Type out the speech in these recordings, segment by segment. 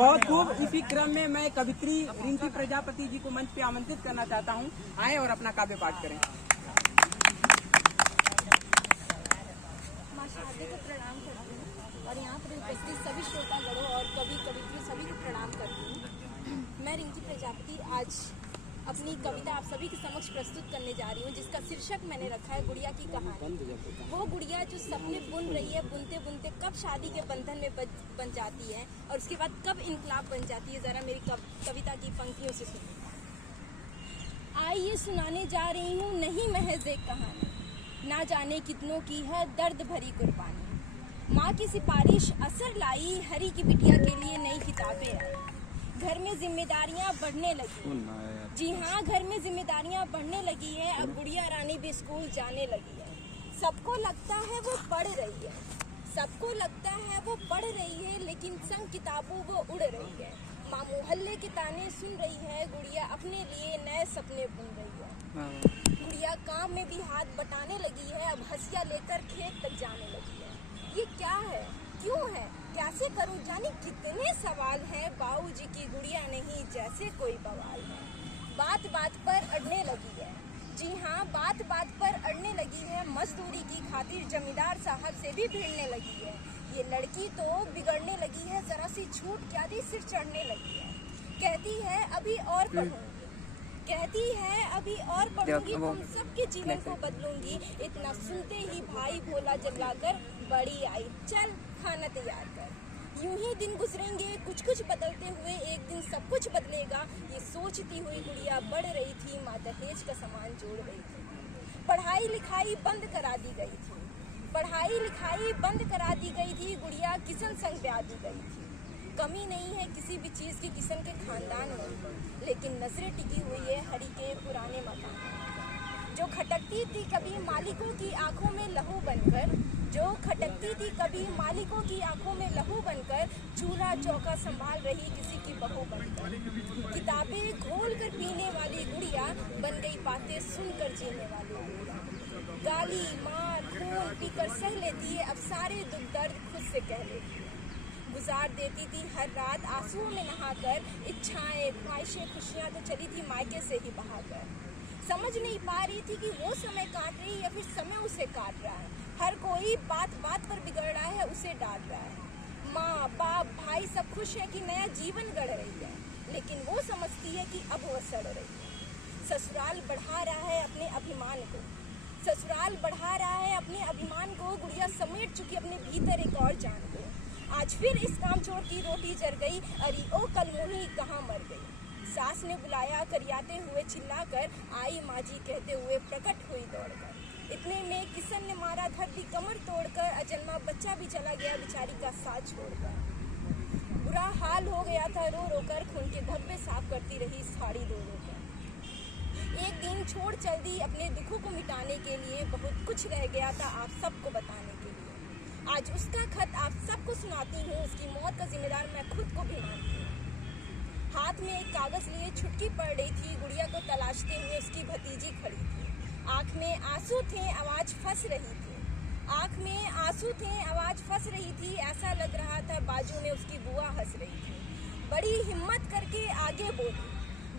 बहुत खूब। इसी क्रम में मैं कवित्री रिंकी प्रजापति जी को मंच पे आमंत्रित करना चाहता हूँ, आए और अपना काव्य पाठ करें। माँ शारदे को प्रणाम करती हूँ और यहाँ पर उपस्थित सभी श्रोतागणों और कवि कवित्रियों सभी को प्रणाम करती हूँ। मैं रिंकी प्रजापति आज अपनी कविता आप सभी के समक्ष प्रस्तुत करने जा रही हूँ, जिसका शीर्षक मैंने रखा है गुड़िया की कहानी। वो गुड़िया जो सपने बुन रही है, बुनते बुनते कब शादी के बंधन में बन जाती है और उसके बाद कब इनकलाब बन जाती है, जरा मेरी कविता की पंक्तियों से सुनिए। आइए सुनाने जा रही हूँ नहीं महज एक कहानी, ना जाने कितनों की है दर्द भरी कुर्बानी। माँ की सिफारिश असर लाई, हरी की बिटिया के लिए नई किताबें आई। घर में जिम्मेदारियां बढ़ने लगी, जी हाँ घर में जिम्मेदारियां बढ़ने लगी है। अब गुड़िया रानी भी स्कूल जाने लगी है। सबको लगता है वो पढ़ रही है, सबको लगता है वो पढ़ रही है, लेकिन संग किताबों वो उड़ रही है। माँ मोहल्ले के ताने सुन रही है, गुड़िया अपने लिए नए सपने बुन रही है। गुड़िया काम में भी हाथ बटाने लगी है, अब हंसिया लेकर खेत तक जाने लगी है। ये क्या है, क्यों है, कैसे करूं, जाने कितने सवाल हैं। बाबूजी की गुड़िया नहीं जैसे कोई बवाल है। बात बात पर अड़ने लगी है, जी हाँ बात बात पर अड़ने लगी है। मजदूरी की खातिर जमींदार साहब से भी भिड़ने लगी है। ये लड़की तो बिगड़ने लगी है, जरा सी छूट क्या दी सिर चढ़ने लगी है। कहती है अभी और पढ़ूंगी, कहती है अभी और पढ़ूंगी, तुम सबके जीवन को बदलूंगी। इतना सुनते ही भाई भोला जलाकर बड़ी आई, चल खाना तैयार कर। यूं ही दिन गुजरेंगे कुछ कुछ बदलते हुए, एक दिन सब कुछ बदलेगा। ये सोचती हुई गुड़िया बढ़ रही थी, माँ दहेज का सामान जोड़ रही थी। पढ़ाई लिखाई बंद करा दी गई थी, पढ़ाई लिखाई बंद करा दी गई थी। गुड़िया किशन संग ब्याह दी गई थी। कमी नहीं है किसी भी चीज़ की किशन के खानदान में, लेकिन नजरें टिकी हुई है हरी के पुराने मकान में। जो खटकती थी कभी मालिकों की आंखों में लहू बनकर, जो खटकती थी कभी मालिकों की आंखों में लहू बनकर, चूल्हा चौका संभाल रही किसी की बहू बनकर। किताबें घोल कर पीने वाली गुड़िया बन गई बातें सुनकर जीने वाली गुड़िया। गाली मार खून पीकर सह लेती है, अब सारे दुख दर्द खुद से कह लेती है। गुजार देती थी हर रात आंसुओं में नहाकर, इच्छाएं ख्वाहिशें खुशियां तो चली थी मायके से ही बहाकर। समझ नहीं पा रही थी कि वो समय काट रही या फिर समय उसे काट रहा है। हर कोई बात बात पर बिगड़ रहा है, उसे डांट रहा है। माँ बाप भाई सब खुश है कि नया जीवन गढ़ रही है, लेकिन वो समझती है कि अब वो सड़ रही है। ससुराल बढ़ा रहा है अपने अभिमान को, ससुराल बढ़ा रहा है अपने अभिमान को। गुड़िया समेट चुकी अपने भीतर एक और जान को। आज फिर इस काम चोर की रोटी जर गई, अरे ओ कलमुही कहाँ मर गई। सास ने बुलाया करियाते हुए चिल्लाकर, आई माँ जी कहते हुए प्रकट हुई दौड़कर। इतने में किशन ने मारा धरती कमर तोड़कर, अजन्मा बच्चा भी चला गया बेचारी का साथ छोड़कर। बुरा हाल हो गया था रो रो कर, खून के धब्बे साफ करती रही साड़ी धो धो कर। एक दिन छोड़ चल दी अपने दुखों को मिटाने के लिए, बहुत कुछ रह गया था आप सबको बताने के लिए। आज उसका खत आप सबको सुनाती हूँ, उसकी मौत का जिम्मेदार मैं खुद को भी मानती हूँ। हाथ में एक कागज लिए छुटकी पड़ रही थी, गुड़िया को तलाशते हुए उसकी भतीजी खड़ी थी। आँख में आंसू थे आवाज फंस रही थी, आँख में आंसू थे आवाज फंस रही थी। ऐसा लग रहा था बाजू में उसकी बुआ हंस रही थी। बड़ी हिम्मत करके आगे बोली,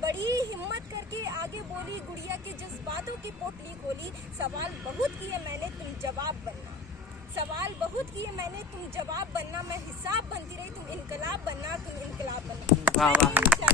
बड़ी हिम्मत करके आगे बोली, गुड़िया के जज्बातों की पोटली खोली। सवाल बहुत किए मैंने तुम जवाब बनना, सवाल बहुत किए मैंने तुम जवाब बनना। मैं हिसाब बनती रही तुम इनकलाब बनना, तुम इनकलाब बनना।